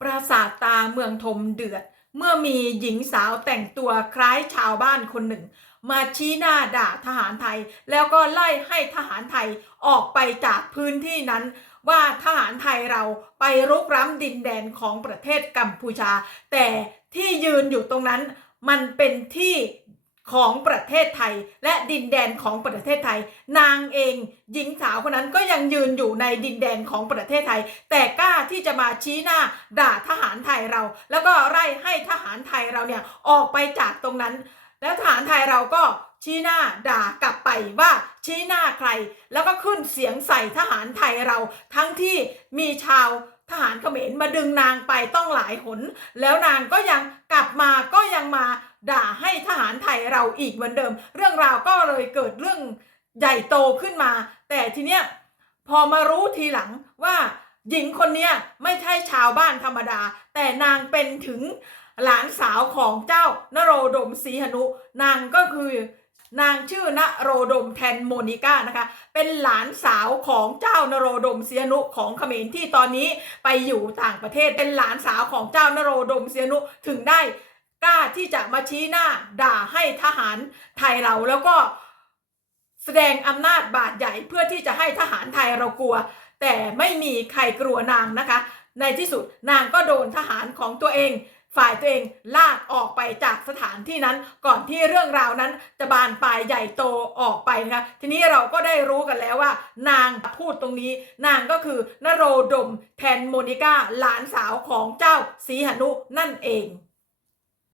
ปราสาทตาเมืองธมเดือด เมื่อมีหญิงสาวแต่งตัวคล้ายชาวบ้านคนหนึ่ง มาชี้หน้าด่าทหารไทย แล้วก็ไล่ให้ทหารไทยออกไปจากพื้นที่นั้น ว่าทหารไทยเราไปรุกร้ำดินแดนของประเทศกัมพูชา แต่ที่ยืนอยู่ตรงนั้นมันเป็นที่ ของประเทศไทย และดินแดนของประเทศไทย นางเองหญิงสาวคนนั้นก็ยังยืนอยู่ในดินแดนของประเทศไทย แต่กล้าที่จะมาชี้หน้าด่าทหารไทยเรา แล้วก็ไล่ให้ทหารไทยเราเนี่ยออกไปจากตรงนั้น แล้วทหารไทยเราก็ชี้หน้าด่ากลับไปว่าชี้หน้าใคร แล้วก็ขึ้นเสียงใส่ทหารไทยเรา ทั้งที่มีชาวทหารเขมรมาดึงนางไปต้องหลายหน แล้วนางก็ยังกลับมาก็ยังมาด่าให้ทหารไท ยเราอีกเหมือนเดิม เรื่องราวก็เลยเกิดเรื่องใหญ่โตขึ้นมา แต่ทีเนี้ยพอมารู้ทีหลังว่าหญิงคนเนี้ยไม่ใช่ชาวบ้านธรรมดา แต่นางเป็นถึงหลานสาวของเจ้านโรดมศรีหนุ นางก็คือนางชื่อนโรดมแทนโมนิก้านะคะ เป็นหลานสาวของเจ้านโรดมเสียนุของเขมรที่ตอนนี้ไปอยู่ต่างประเทศ เป็นหลานสาวของเจ้านโรดมเสียนุถึงได้ กล้าที่จะมาชี้หน้าด่าให้ทหารไทยเราแล้วก็แสดงอำนาจบาดใหญ่เพื่อที่จะให้ทหารไทยเรากลัว แต่ไม่มีใครกลัวนางนะคะ ในที่สุดนางก็โดนทหารของตัวเอง ฝ่ายตัวเองลากออกไปจากสถานที่นั้น ก่อนที่เรื่องราวนั้นจะบานปลายใหญ่โตออกไปนะคะทีนี้เราก็ได้รู้กันแล้วว่า นางพูดตรงนี้ นางก็คือนโรดมแทนโมนิก้าหลานสาวของเจ้าสีหนุนั่นเอง